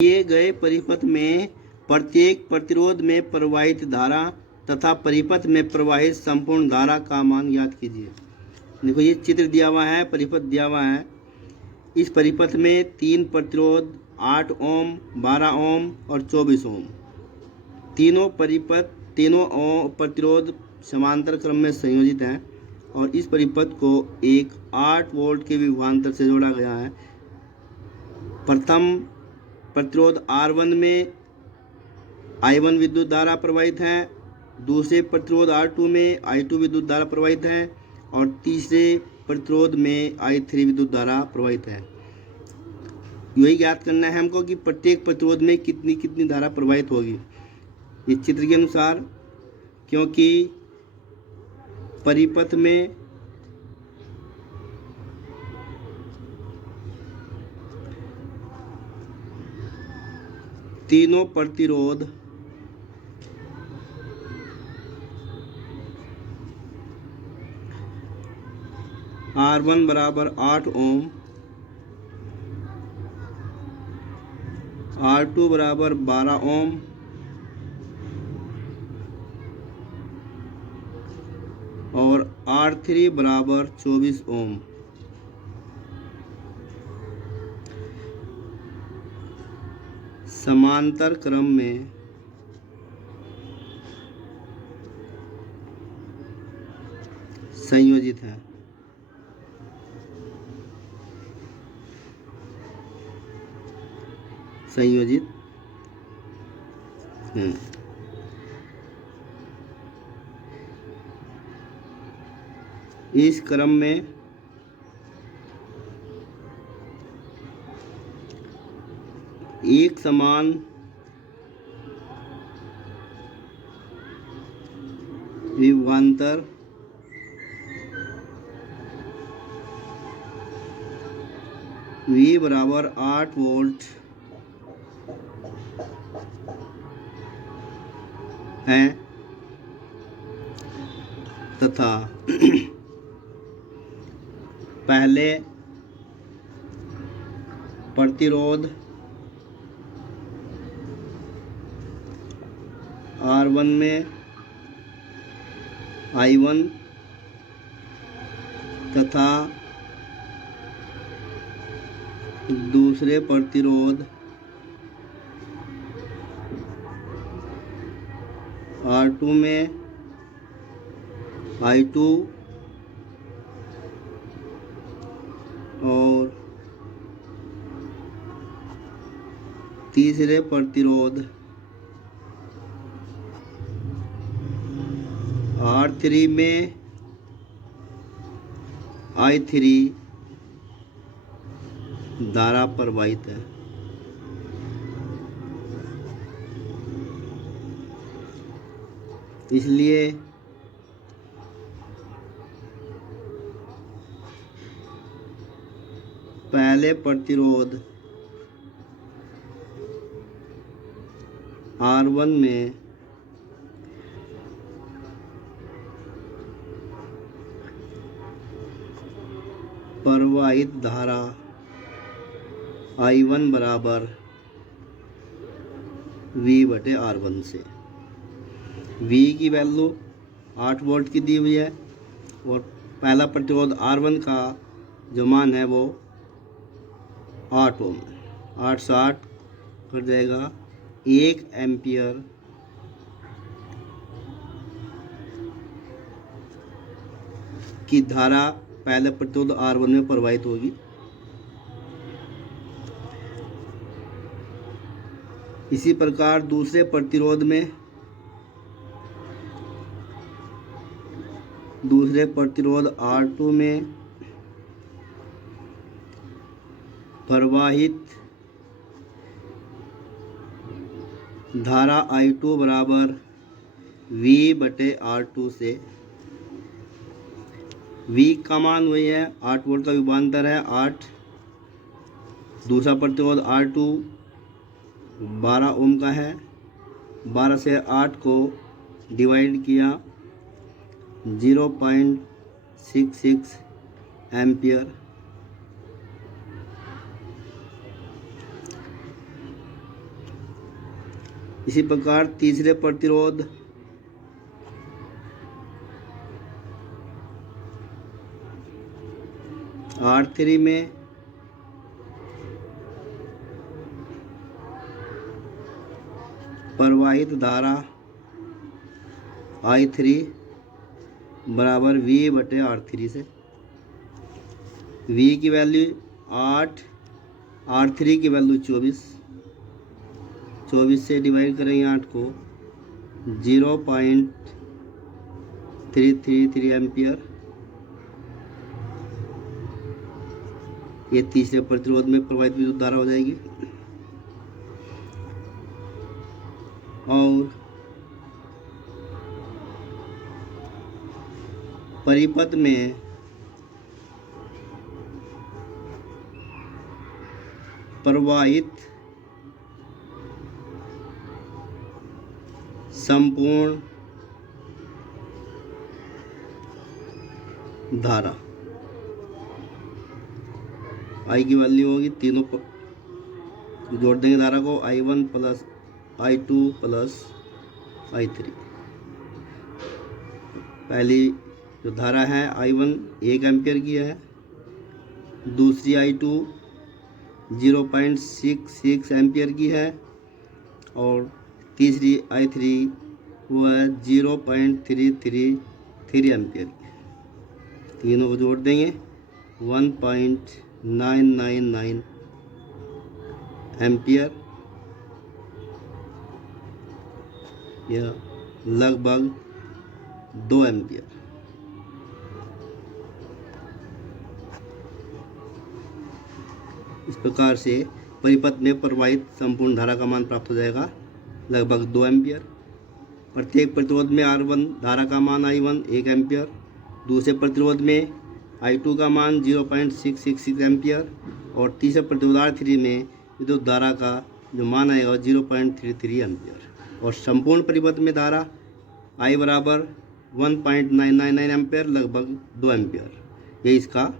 दिए गए परिपथ में प्रत्येक प्रतिरोध में प्रवाहित धारा तथा परिपथ में प्रवाहित संपूर्ण धारा का मान ज्ञात कीजिए। देखो ये चित्र दिया हुआ है, परिपथ दिया हुआ है। इस परिपथ में 3 प्रतिरोध 8 ओम, 12 ओम और 24 ओम, तीनों प्रतिरोध समांतर क्रम में संयोजित हैं और इस परिपथ को एक 8 वोल्ट के विभवांतर से जोड़ा गया है। प्रथम प्रतिरोध R1 में I1 विद्युत धारा प्रवाहित है, दूसरे प्रतिरोध R2 में I2 विद्युत धारा प्रवाहित है और तीसरे प्रतिरोध में I3 विद्युत धारा प्रवाहित है। यही ज्ञात करना है हमको कि प्रत्येक प्रतिरोध में कितनी कितनी धारा प्रवाहित होगी इस चित्र के अनुसार, क्योंकि परिपथ में तीनों प्रतिरोध R1 बराबर 8 ओम, R2 बराबर 12 ओम और R3 बराबर 24 ओम समांतर क्रम में संयोजित है। इस क्रम में एक समान विभवांतर V बराबर 8 वोल्ट है तथा पहले प्रतिरोध R1 में I1 तथा दूसरे प्रतिरोध R2 में I2 और तीसरे प्रतिरोध R3 में I3 धारा प्रवाहित है। इसलिए पहले प्रतिरोध R1 में प्रवाहित धारा I1 बराबर V/R1 से। V की वैल्यू 8 वोल्ट की दी हुई है और पहला प्रतिरोध R1 का जो मान है वो 8 ओम, 8 से 8 कर जाएगा 1 एम्पियर की धारा पहले प्रतिरोध R1 में प्रवाहित होगी। इसी प्रकार दूसरे प्रतिरोध R2 में प्रवाहित धारा I2 बराबर V/R2 से। V का मान वही है, 8 वोल्ट का विभवांतर है 8। दूसरा प्रतिरोध R2 12 ओम का है, 12 से 8 को डिवाइड किया 0.66 एम्पियर। इसी प्रकार तीसरे प्रतिरोध R3 में प्रवाहित धारा I3 बराबर V/R3 से। V की वैल्यू 8, R3 की वैल्यू 24 से डिवाइड करेंगे 8 को 0.333 एम्पियर। ये तीसरे प्रतिरोध में प्रवाहित विद्युत धारा हो जाएगी। और परिपथ में प्रवाहित संपूर्ण धारा I की वैल्यू होगी, तीनों जोड़ देंगे धारा को, I1 plus I2 plus I3। पहली जो धारा है I1 1 एम्पियर की है, दूसरी I2 0.66 एम्पियर की है, और तीसरी I3 वो है 0.333 एम्पियर की। तीनों को जोड़ देंगे 1.999 एम्पियर, यह लगभग 2 एम्पियर। इस प्रकार से परिपथ में प्रवाहित संपूर्ण धारा का मान प्राप्त हो जाएगा लगभग 2 एम्पियर। प्रत्येक प्रतिरोध में R1 धारा का मान I1 1 एम्पियर, दूसरे प्रतिरोध में I2 का मान 0.666 एम्पियर, और तीसरे प्रतिरोध R3 में विद्युत धारा का जो मान आएगा 0.33 एम्पियर। और संपूर्ण परिपथ में धारा I बराबर 1.999 एम्पियर, लगभग 2 एम्पियर। ये इसका